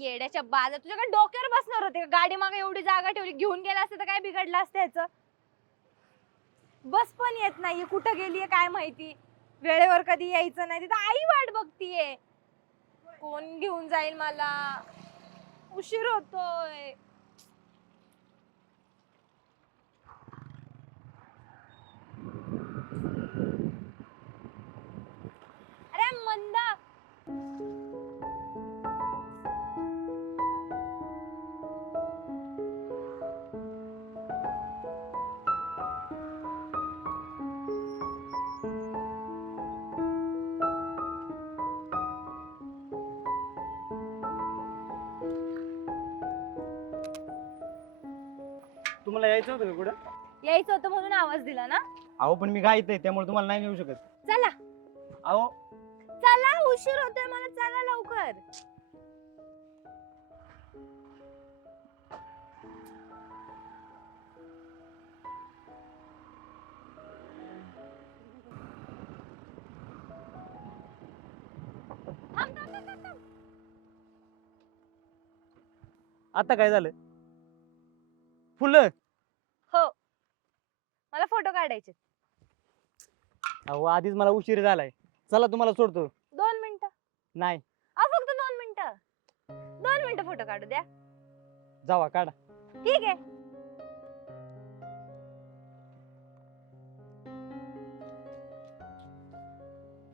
येड्याच्या बाजा, तुझ्याकडे डोक्यावर बसणार होते का? गाडी मागे एवढी जागा ठेवली, घेऊन गेला असते तर काय बिघडलं असतं ह्याचं? बस पण येत नाहीये, कुठं गेलीये काय माहिती. वेळेवर कधी यायचं नाही, तिथं आई वाट बघतीये. कोण घेऊन जाईल मला? उशीर होतोय. अरे मंदा, तुम्हाला यायचं होतं का कुठं? यायचं होतं म्हणून आवाज दिला ना. अहो पण मी घाईत आहे त्यामुळे तुम्हाला नाही नेऊ शकत. चला अहो चला, उशीर होतोय मला, चला लवकर. थांब थांब थांब थांब थांब. आता काय झालं? फुलं? हो, मला फोटो काढायचे. अहो आधीच मला उशीर झालाय. चला तुम्हाला सोडतो. 2 मिनिटं. नाही फक्त 2 मिनिटं. 2 मिनिटं फोटो काढू द्या. जावा काढा. ठीक आहे.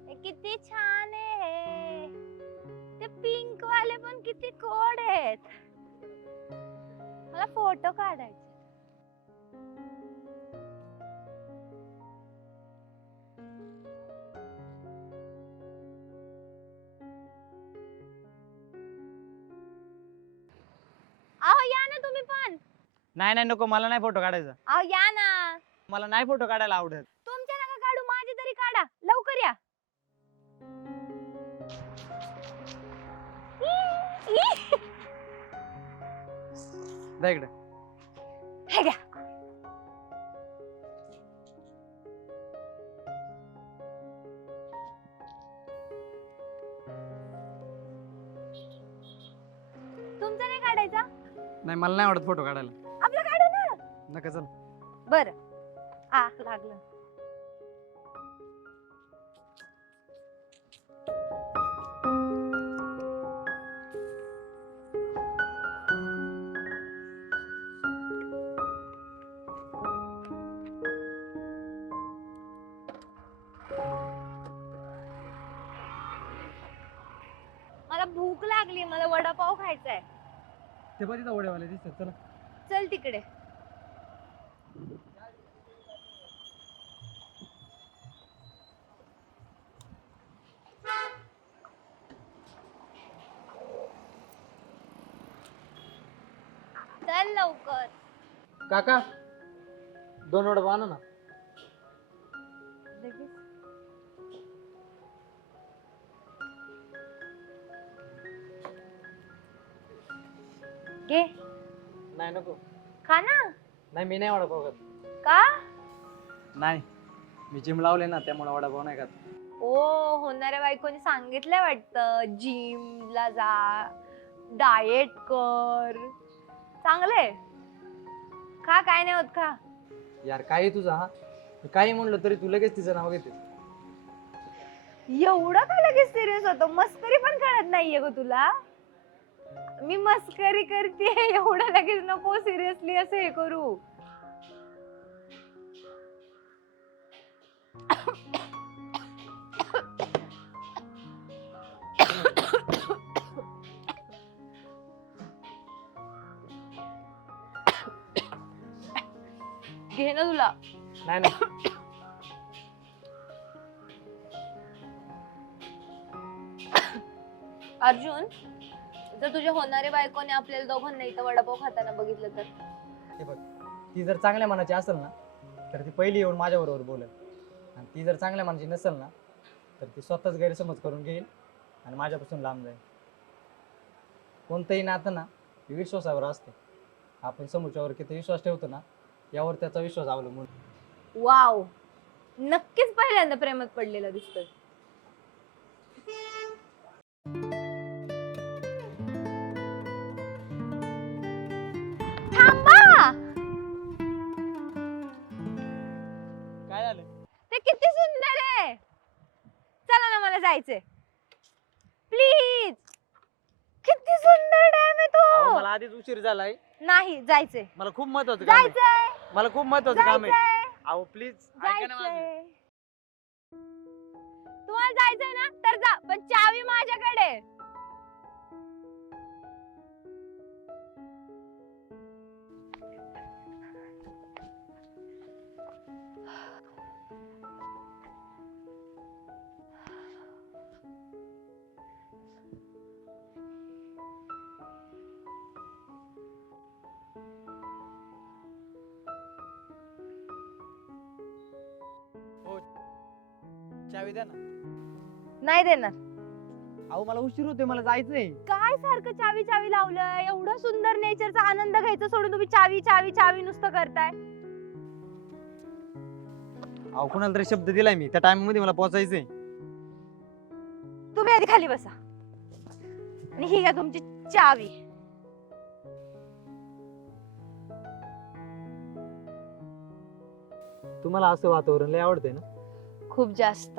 हे किती छान आहे. ते पिंक वाले पण किती गोड आहेत. मला फोटो काढायचे. अहो या ना तुम्ही पण. नाही नाही नको, मला नाही फोटो काढायचा. अहो या ना. मला नाही फोटो काढायला आवडत. तुमच्या नका काढू, माझे तरी काढा. लवकर या. जा इकडे. हे घ्या. तुमचा नाही काढायचा? नाही मला नाही आवडत फोटो काढायला. आपलं काढू ना. नका चल. बर. लागलं. मला भूक लागली, मला वडापाव खायचा आहे. ते बघ तिथं वडेवाले दिसतात. चला. चल तिकडे. चल लवकर. काका 2 वडा आणा ना. लगेच. घे. नाही नको. खा ना. नाही मी नाही वडापाव खात. का? नाही मी जिम लावले ना त्यामुळे वडापाव नाही खात. ओ, होणाऱ्या बायकोनी सांगितलंय वाटतं, जिमला जा, डाएट कर. चांगलंय. खा, काय नाही होत, खा. यार काही तुझा हा, काही म्हणलं तरी तू लगेच तिचं नाव घेते. एवढं का लगेच सिरियस होतो? मस्करी पण कळत नाहीये ग तुला? मी मस्करी करते, एवढं लगेच नको सिरियसली असं हे करू. घे ना तुला. नाही नाही. अर्जुन, जर तुझ्या होणाऱ्या बायकोने आपल्याला दोघांना इथं वडापाव खाताना बघितलं तर? हे बघ, ती जर चांगल्या मनाची असेल ना तर ती पहिली येऊन माझ्या बरोबर बोलेल, आणि ती जर चांगल्या मनाची नसेल ना तर ती स्वतःच गैरसमज करून घेईल आणि माझ्यापासून लांब जाईल. कोणतंही नातं ना विश्वासावर असते. आपण समोरच्यावर किती विश्वास ठेवतो ना यावर त्याचा विश्वास अवलंबून. वाव, नक्कीच पहिल्यांदा प्रेमात पडलेला दिसतोय. थांबा. काय झालं? ते किती सुंदर आहे. चला ना, मला जायचंय प्लीज. किती सुंदर डॅम आहे अहो, तो. मला आधीच उशीर झालाय. नाही जायचंय. मला खूप महत्वाचं काम आहे. जायचंय. मला खूप महत्वाचं काम आहे. जायचंय. अहो प्लीज ऐका ना माझं. जायचंय. तुम्हाला जायचंय ना तर जा, पण चावी माझ्याकडे. चावी द्या ना. नाही देणार. अहो मला उशीर होतोय, मला जायचंय. काय सारखं चावी चावी लावलंय. एवढं सुंदर नेचरचा आनंद घ्यायचा सोडून तुम्ही चावी चावी चावी नुसतं करताय. अहो कुणाला तरी शब्द दिलाय मी, त्या टाइम मध्ये मला पोहोचायचंय. तुम्ही आधी खाली बसा आणि ही घ्या तुमची चावी. तुम्हाला असं वातावरण लय आवडतंय ना? खूप जास्त.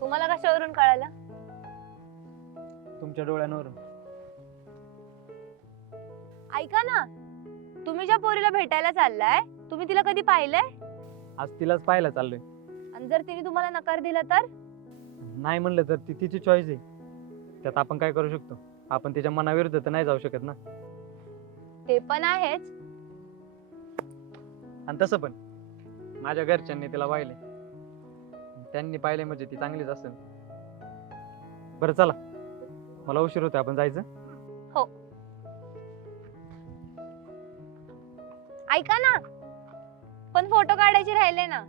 तुम्हाला कशावरून कळालं? तुमच्या डोळ्यांवरून. ऐका ना, तुम्ही ज्या पोरीला भेटायला चाललाय, तुम्ही तिला कधी पाहिलंय? आज तिलाच पाहायला चाललोय. आणि जर तिने तुम्हाला नकार दिला तर? नाही म्हणलं तर ती तिची चॉईस आहे. त्यात आपण काय करू शकतो? आपण तिच्या मनाविरुद्ध तर नाही जाऊ शकत ना. ते पण आहेच. आणि तसं पण माझ्या घरच्यांनी तिला पाहिले. त्यांनी पाहिले म्हणजे ती चांगलीच असेल. बरं चला, मला उशीर होतोय, आपण जायचं. हो. ऐका ना, पण फोटो काढायचे राहिले ना.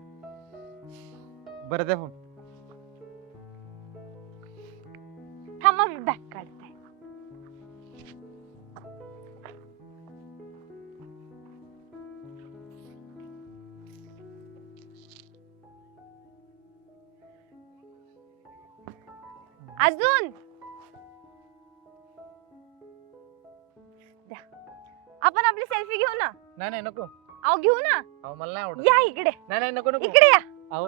बरं द्या फोन. थांबा, मी बॅग काढते. अजून द्या. आपण आपली सेल्फी घेऊ ना. नाही नाही नको. अहो घेऊ ना. अहो मला नाही आवडत. या इकडे. नाही नाही नको नको. इकडे या. अहो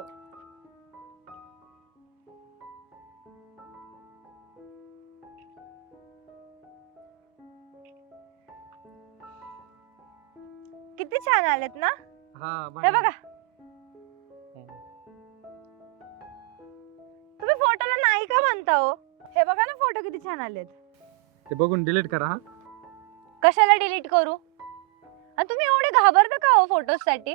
किती छान आलेत ना. हा हे बघा, तुम्ही फोटोला नाही का म्हणता हो? हे बघा ना, फोटो किती छान आलेत. ते बघून डिलीट करा. हा कशाला डिलीट करू? आणि तुम्ही एवढे घाबरता का हो फोटोज साठी?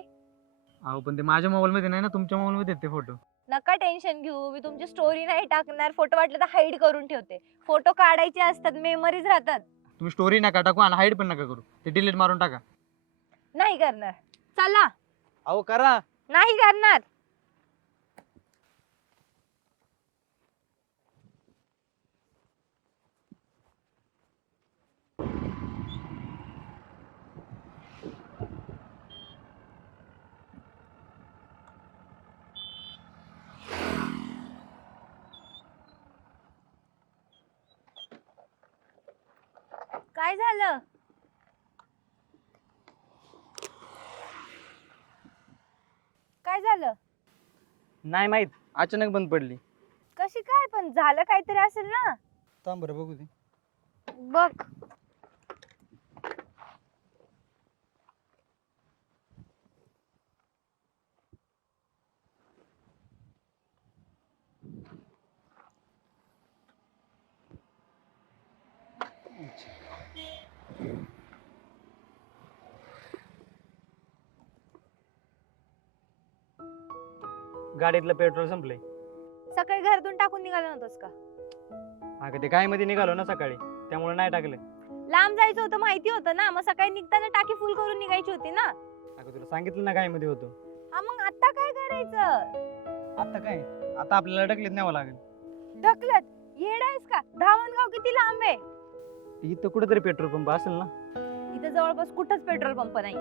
अहो पण ते माझ्या मोबाईल मध्ये नाही ना, तुमच्या मोबाईल मध्ये आहेत ते फोटो. नका टेन्शन घेऊ, मी तुमची स्टोरी नाही टाकणार. फोटो वाटलं तर हाईड करून ठेवते. फोटो काढायचे असतात, मेमरीज राहतात. तुम्ही स्टोरी नका टाकू आणि हाईड पण नका करू. ते डिलीट मारून टाका. नाही करणार. चला. अहो करा. नाही करणार. काय झालं? काय झालं? नाही माहित, अचानक बंद पडली. कशी काय? पण झालं काहीतरी असेल ना. थांब बरं बघू दे. बघ. गाडीतलं पेट्रोल संपलंय. सकाळी घरातून टाकून निघाला नव्हतंस का? अगं ते काय मध्ये निघालो ना सकाळी, त्यामुळे नाही टाकलं. लांब जायचं होतं, माहिती होतं ना. मग सकाळी निघताना टाकी फुल करून निघायची होती ना. अगं तुला सांगितलं ना काय मध्ये होतो. हा, मग आता काय करायचं? आता काय, आता आपल्याला ढकलीत न्यावं लागेल. ढकलत? येडायस का? धामणगाव किती लांब आहे? इथं कुठेतरी पेट्रोल पंप असेल ना. इथे जवळपास कुठंच पेट्रोल पंप नाही.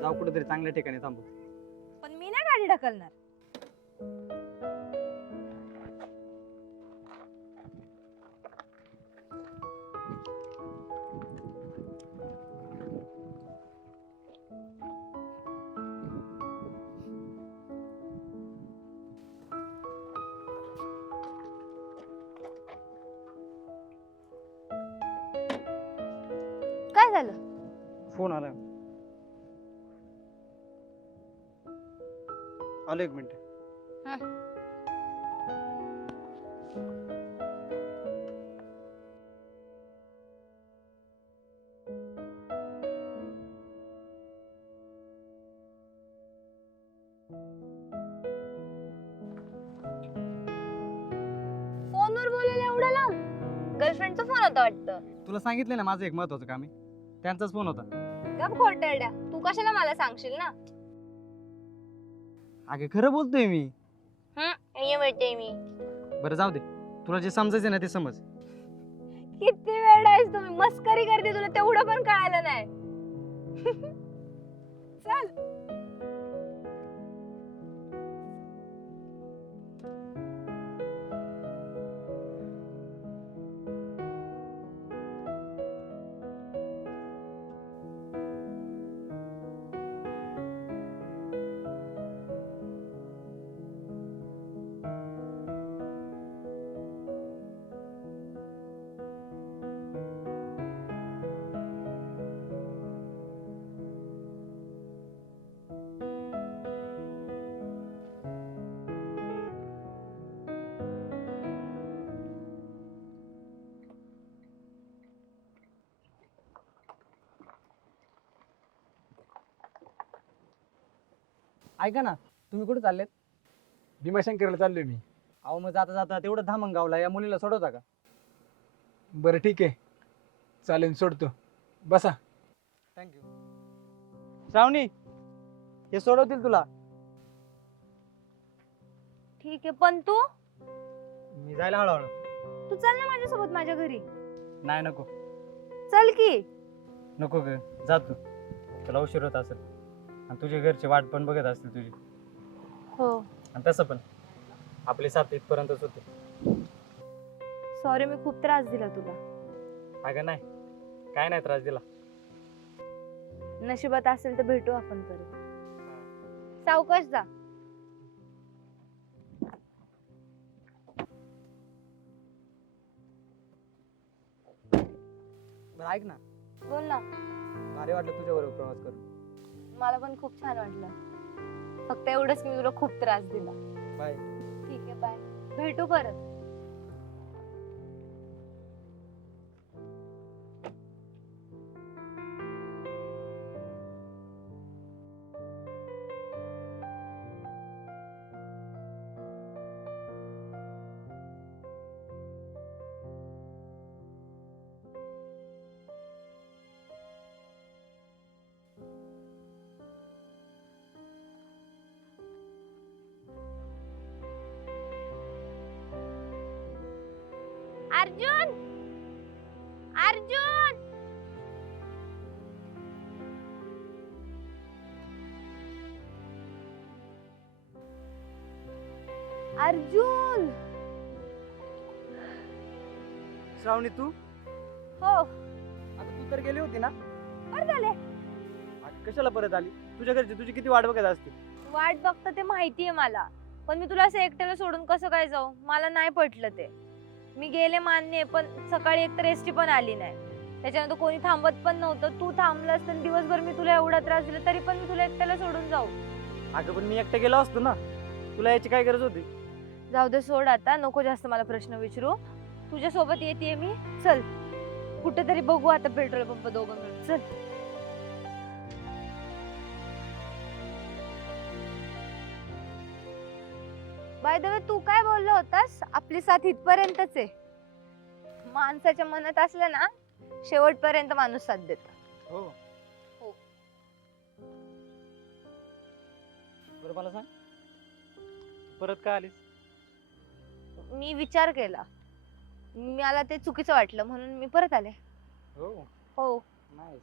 जाऊ कुठेतरी चांगल्या ठिकाणी थांबू. पण मी नाही गाडी ढकलणार. काय झालं? फोन आला. आलो 1 मिनिट. फोनवर बोलायला एवढं लांब? गर्लफ्रेंडचा फोन होता वाटतं. तुला सांगितलं ना माझं एक महत्वाचं काम आहे. त्यांचाच फोन होता. गप खोटरड्या, तू कशाला मला सांगशील ना? अगं खरं बोलतोय मी. ये भेटते मी. बरं जाऊ दे, तुला जे समजायचं ना ते समज. किती वेळ आहेस तुम्ही? मस्करी करते, तुला तेवढं पण कळालं नाही. चल. ऐका ना, तुम्ही कुठे चाललेत? भीमाशंकरला चाललोय मी. अहो मग जाता जाता तेवढं धामणगावला या मुलीला सोडवता का? बरं ठीक आहे, चालेल सोडतो. बसा. थँक्यू. श्रावणी, हे सोडवतील तुला. ठीक आहे, पण तू मी जायला हळूहळू. तू चल ना माझ्यासोबत माझ्या घरी. नाही नको. चल की. नको ग, जा तू. तुला उशीर होत असेल आणि तुझे घरचे वाट पण बघत असतील तुझी. हो. आणि तसं पण आपली साथ इथपर्यंतच होते. सॉरी, मी खूप त्रास दिला तुला. अगं नाही, काय नाही त्रास दिला. नशिबात असेल तर भेटू आपण परत. सावकाश जा. बरं ऐक ना, बोल ना. भारी वाटलं तुझ्याबरोबर प्रवास करून. मला पण खूप छान वाटलं. फक्त एवढंच, मी तुला खूप त्रास दिला. बाय. ठीक आहे, बाय. भेटू परत. अर्जुन, अर्जुन, अर्जुन. श्रावणी तू? हो. आता तू तर गेली होती ना? बरं झाले. अगं कशाला परत आली? तुझ्या घरचे तुझी किती वाट बघत असतील. वाट बघतं ते माहितीये मला, पण मी तुला असं एकट्याला सोडून कसं काय जाऊ? मला नाही पटलं ते. मी गेले मान्य, पण सकाळी एकतर एसटी पण आली नाही, त्याच्यानंतर कोणी थांबत पण नव्हतं. तू थांबलास तर दिवसभर मी तुला एवढा त्रास दिला, तरी पण मी तुला एकट्याला सोडून जाऊ? अगं पण मी एकटा गेलो असतो ना, तुला याची काय गरज होती? जाऊ दे, सोड आता. नको जास्त मला प्रश्न विचारू. तुझ्या सोबत येते मी. चल कुठेतरी बघू आता पेट्रोल पंप दोघं मिळून. चल. बाय द वे, तू काय बोलला होतास? आपली साथ इथपर्यंतच आहे. माणसाच्या मनात असलं ना, शेवटपर्यंत माणूस साथ देतो. हो. हो. बरं मला सांग, परत का आलीस? मी विचार केला, मला ते चुकीचं वाटलं म्हणून मी परत आले. हो. हो. नाईस.